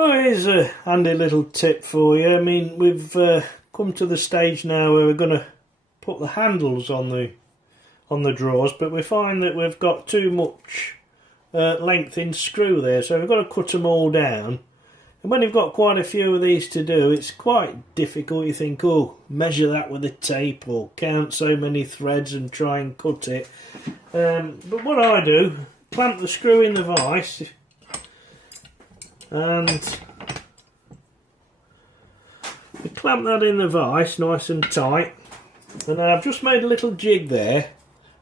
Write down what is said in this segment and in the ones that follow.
Oh, here's a handy little tip for you. I mean, we've come to the stage now where we're going to put the handles on the drawers, but we find that we've got too much length in screw there, so we've got to cut them all down. And when you've got quite a few of these to do, it's quite difficult. You think, oh, measure that with a tape or count so many threads and try and cut it. But what I do, clamp the screw in the vise, and we clamp that in the vise nice and tight. And I've just made a little jig there,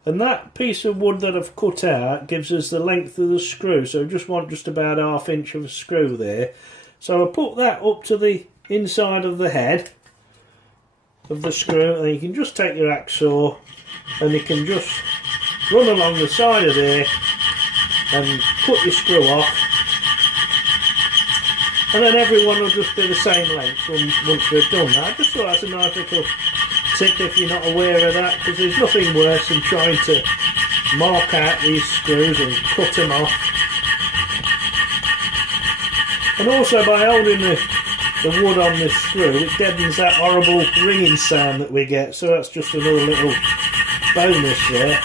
and that piece of wood that I've cut out gives us the length of the screw, so I just want just about 1/2 inch of a screw there. So I put that up to the inside of the head of the screw, and you can just take your hacksaw and you can just run along the side of there and cut your screw off, and then everyone will just be the same length once we've done that. I just thought that's a nice little tip if you're not aware of that, because there's nothing worse than trying to mark out these screws and cut them off. And also by holding the wood on this screw, it deadens that horrible ringing sound that we get, so that's just another little bonus there.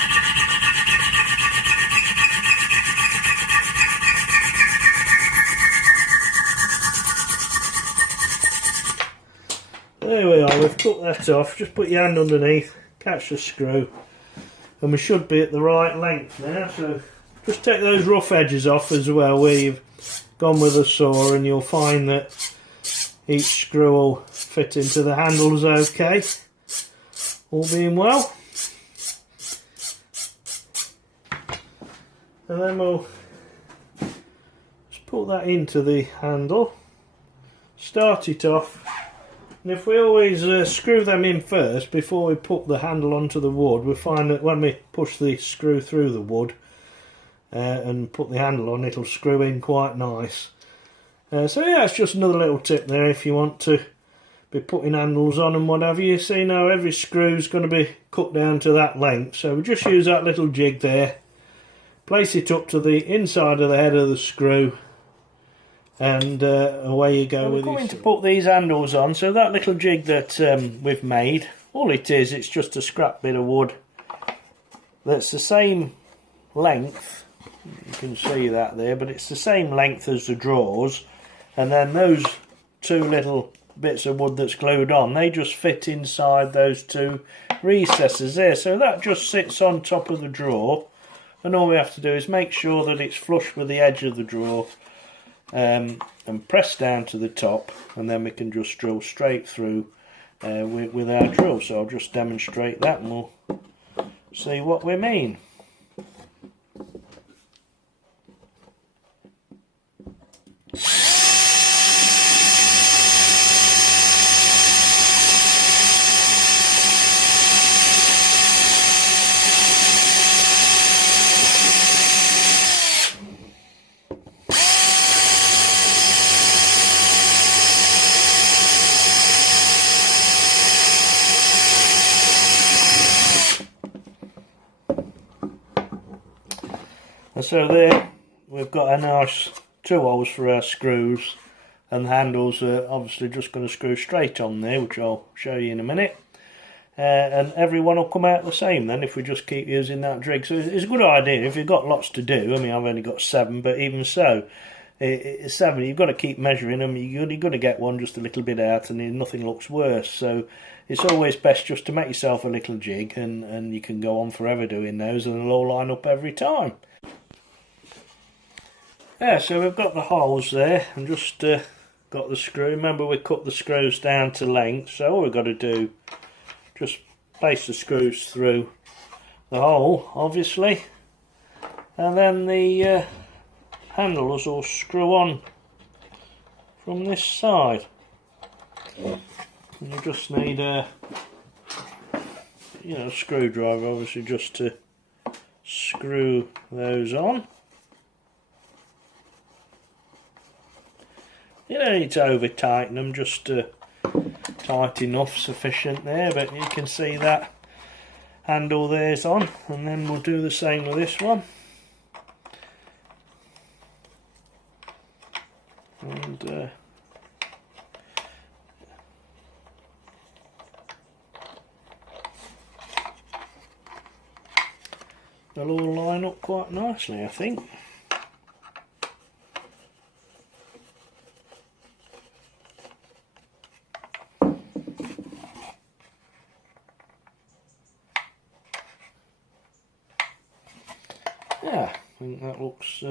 There we are, we've cut that off. Just put your hand underneath, catch the screw, and we should be at the right length now. So just take those rough edges off as well where you've gone with a saw, and you'll find that each screw will fit into the handles okay, all being well. And then we'll just put that into the handle, start it off. And if we always screw them in first before we put the handle onto the wood, we find that when we push the screw through the wood and put the handle on, it'll screw in quite nice. So yeah, it's just another little tip there if you want to be putting handles on and whatever. You see now every screw's going to be cut down to that length, so we just use that little jig there, place it up to the inside of the head of the screw, and away you go with it. We're going to put these handles on, so that little jig that we've made, all it is, it's just a scrap bit of wood that's the same length, you can see that there, but it's the same length as the drawers, and then those two little bits of wood that's glued on, they just fit inside those two recesses there, so that just sits on top of the drawer, and all we have to do is make sure that it's flush with the edge of the drawer, and press down to the top, and then we can just drill straight through with our drill. So I'll just demonstrate that and we'll see what we mean. And so there we've got a nice 2 holes for our screws, and the handles are obviously just going to screw straight on there, which I'll show you in a minute. And everyone will come out the same then if we just keep using that jig. So it's a good idea if you've got lots to do. I mean, I've only got 7, but even so, it's 7, you've got to keep measuring them. You're going to get one just a little bit out, and nothing looks worse. So it's always best just to make yourself a little jig, and you can go on forever doing those, and they'll all line up every time. Yeah, so we've got the holes there, and just got the screw. Remember, we cut the screws down to length, so all we've got to do, just place the screws through the hole, obviously, and then the handles will screw on from this side. And you just need a screwdriver, obviously, just to screw those on. You don't need to over tighten them, just tight enough, sufficient there, but you can see that handle there's on, and then we'll do the same with this one. And they'll all line up quite nicely, I think. Yeah, I think that looks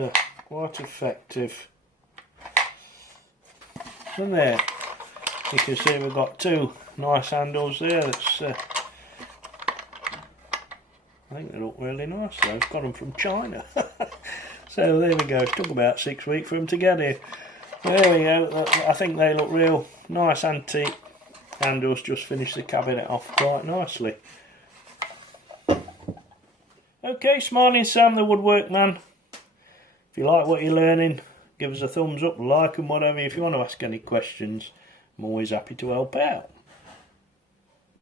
quite effective. And there, you can see we've got two nice handles there. That's I think they look really nice though. I've got them from China. So there we go, it took about 6 weeks for them to get here. There we go, I think they look real nice antique handles, just finished the cabinet off quite nicely. Okay, Smiling Sam the Woodworkman. If you like what you're learning, give us a thumbs up, like and whatever. If you want to ask any questions, I'm always happy to help out.